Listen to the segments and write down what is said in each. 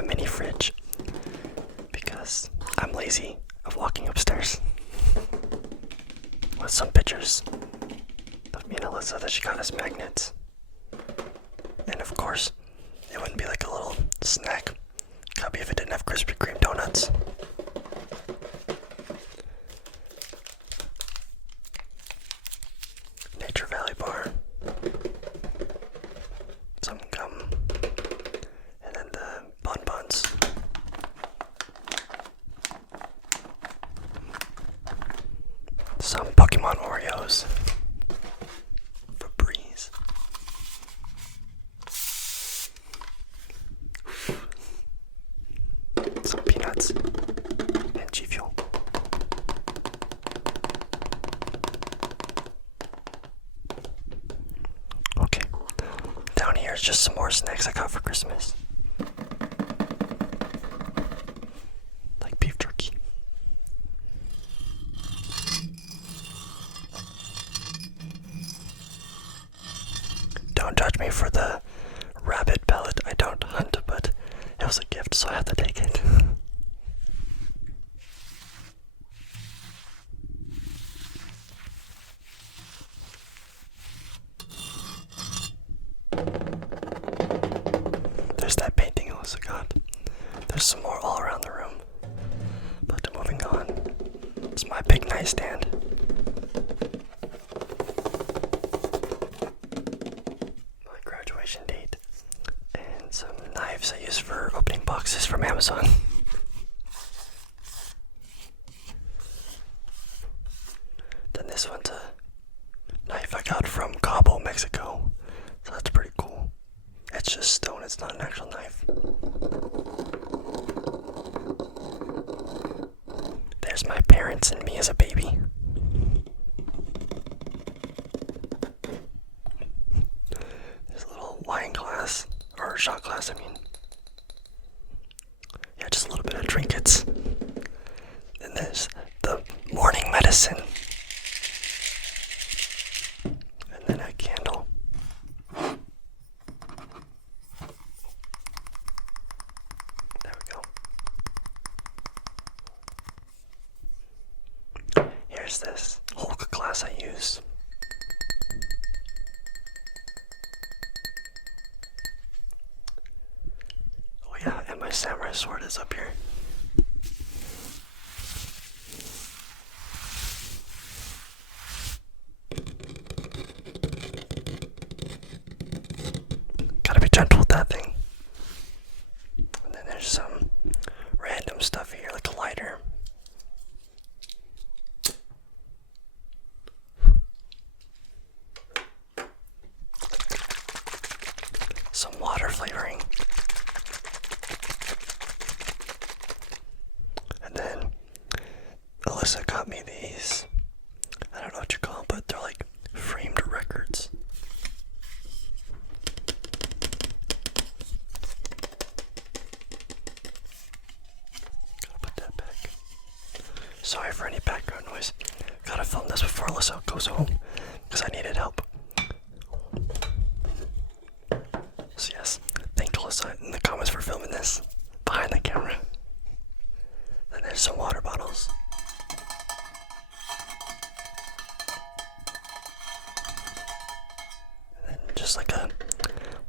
a mini fridge because I'm lazy of walking upstairs. With some pictures of me and Alyssa that she got as magnets. And of course, it wouldn't be like a little snack cubby if it didn't have Krispy Kreme donuts. Nature Valley bar. Some gum. And then the bonbons. Some Pokemon Oreos. Febreze. Some peanuts. And G Fuel. Okay. Down here is just some more snacks I got for Christmas. Like beef jerky. Don't judge me for the rabbit pellet. I don't hunt, but it was a gift, so I had to take it. There's that painting Alyssa got. There's some more all around the room. But moving on. It's my big nightstand. My graduation date. And some knives I use for opening boxes from Amazon. Then this one's a knife I got from Cabo, Mexico. So that's pretty cool. It's just stone, it's not an actual knife. There's my parents and me as a baby. There's a little wine glass, or shot glass, I mean. Yeah, just a little bit of trinkets. Then there's the morning medicine. And then a candle. There we go. Here's this Hulk glass I use. Oh yeah, and my samurai sword is up here. Gotta be gentle with that thing. And then there's some random stuff here, like a lighter. Some water flavoring. And then Alyssa got me these. I don't know what you call them, but they're like framed records. Gotta put that back. Sorry for any background noise. Gotta film this before Alyssa goes home because I needed help. So yes, thank Alyssa in the comments for filming this behind the camera. Then there's some water bottles. And then just like a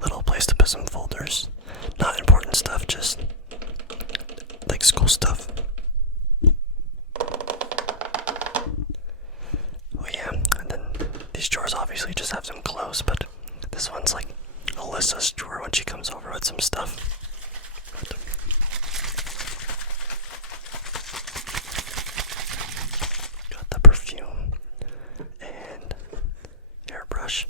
little place to put some folders. Not important stuff, just like school stuff. Oh yeah, and then these drawers obviously just have some clothes, but this one's like Alyssa's drawer when she comes over with some stuff. But got the perfume and hairbrush.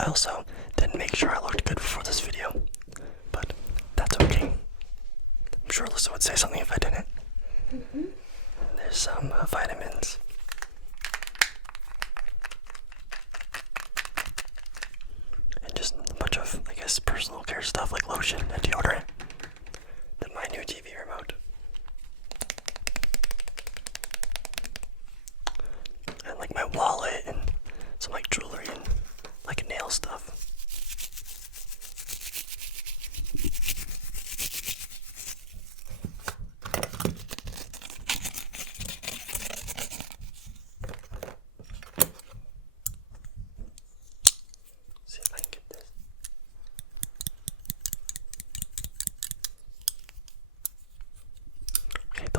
I also didn't make sure I looked good before this video, but that's okay. I'm sure Alyssa would say something if I didn't. There's some vitamins. And just a bunch of, I guess, personal care stuff like lotion and deodorant. Then my new TV remote. And like my wallet and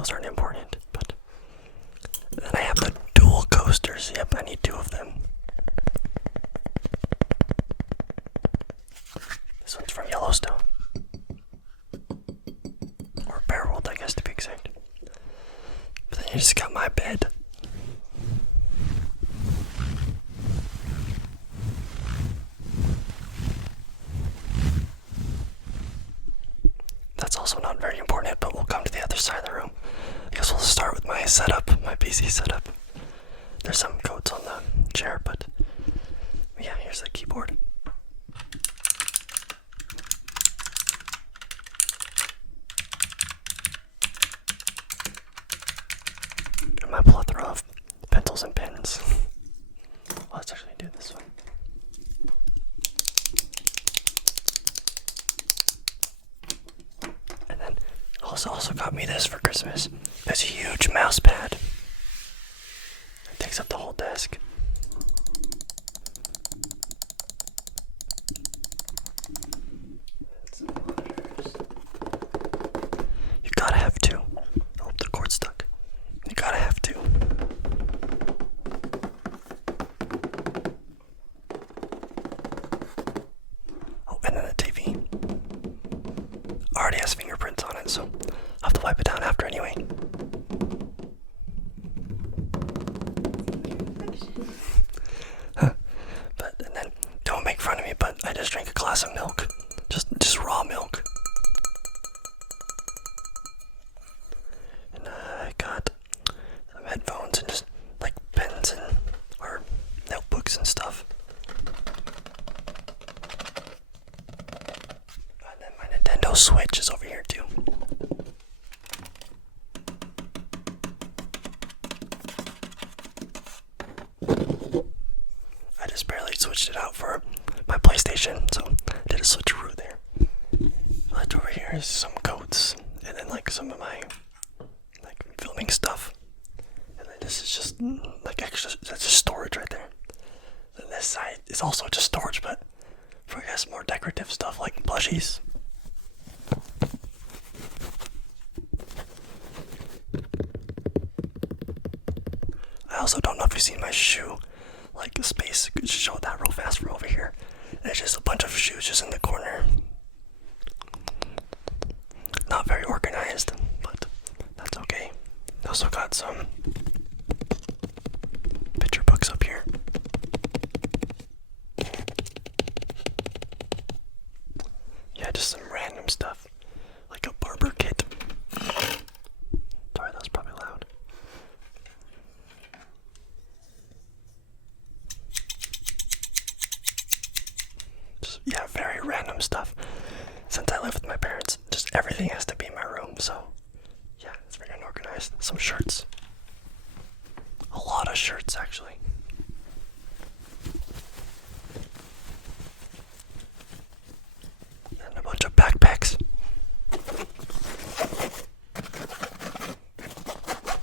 those aren't important, but then I have the dual coasters. Yep, I need 2 of them. This one's from Yellowstone. Or Bear World, I guess, to be exact. But then you just got my bed. That's also not very important, but we'll come to the other side of the room. I guess we'll start with my setup, my PC setup. There's some coats on the chair, but yeah, here's the keyboard. And my plethora of pencils and pens. Let's actually do this one. And then also got me this for Christmas. This huge mouse pad. It takes up the whole desk. You gotta have 2. Oh, the cord's stuck. You gotta have 2. Oh, and then the TV. Already has fingerprints on it, so I'll have to wipe it down after anyway. But and then don't make fun of me, but I just drank a glass of milk. Just raw milk. And I got some headphones and just like pens and or notebooks and stuff. And then my Nintendo Switch is over here too. I just barely switched it out for my PlayStation, so I did a switcheroo there. But over here is some coats, and then like some of my like filming stuff. And then this is just like extra, that's just storage right there. Then this side is also just storage, but for I guess more decorative stuff like plushies. I also don't know if you've seen my shoe like space. Could show that real fast from over here. There's just a bunch of shoes just in the corner. Not very organized, but that's okay. Also got some picture books up here. Yeah, just some random stuff. Like a barber kit. Sorry, that was probably loud. Just, yeah, very random stuff. Since I live with my parents, just everything has to be in my room, so yeah, it's very unorganized. Some shirts. A lot of shirts, actually. And a bunch of backpacks.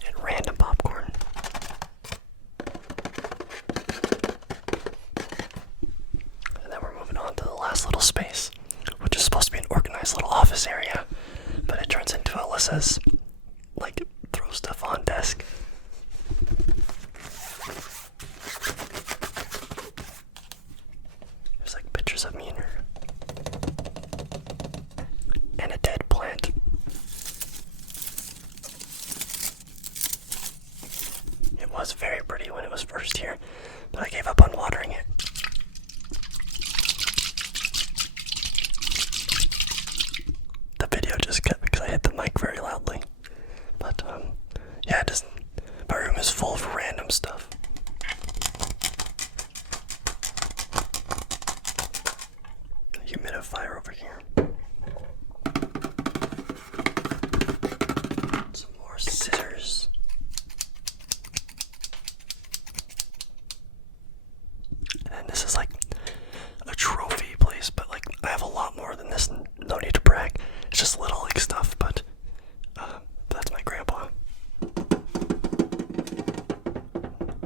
And random popcorn. And then we're moving on to the last little space, which is supposed to be an organized little office area, but it turns into Alyssa's, like, throw stuff on desk. There's like pictures of me and her. And a dead plant. It was very pretty when it was first here, but I gave up on watering it. The video just cut because I hit the mic very loudly. But yeah, my room is full of random stuff. A humidifier over here. Some more scissors. And then this is like a trophy place, but like I have a lot more than this. No need to brag. It's just little like stuff, but that's my grandpa.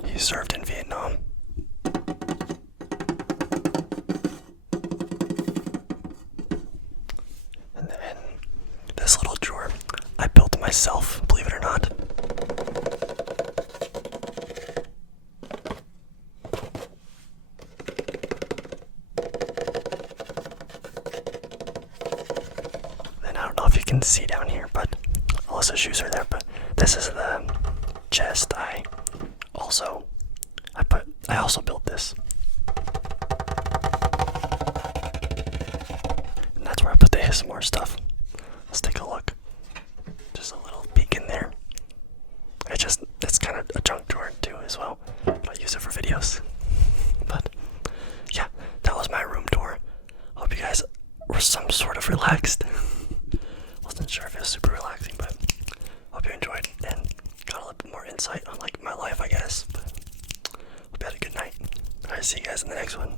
He served in Vietnam. And then this little drawer I built myself, believe it or not. can see down here, but Alyssa's shoes are there. But this is the chest. I also built this. And that's where I put the ASMR stuff. Let's take a look. Just a little peek in there. It's kind of a junk drawer too as well. But I use it for videos. But yeah, that was my room tour. Hope you guys were some sort of relaxed. Wasn't sure if it was super relaxing, but hope you enjoyed and got a little bit more insight on like my life, I guess. But hope you had a good night. Alright, see you guys in the next one.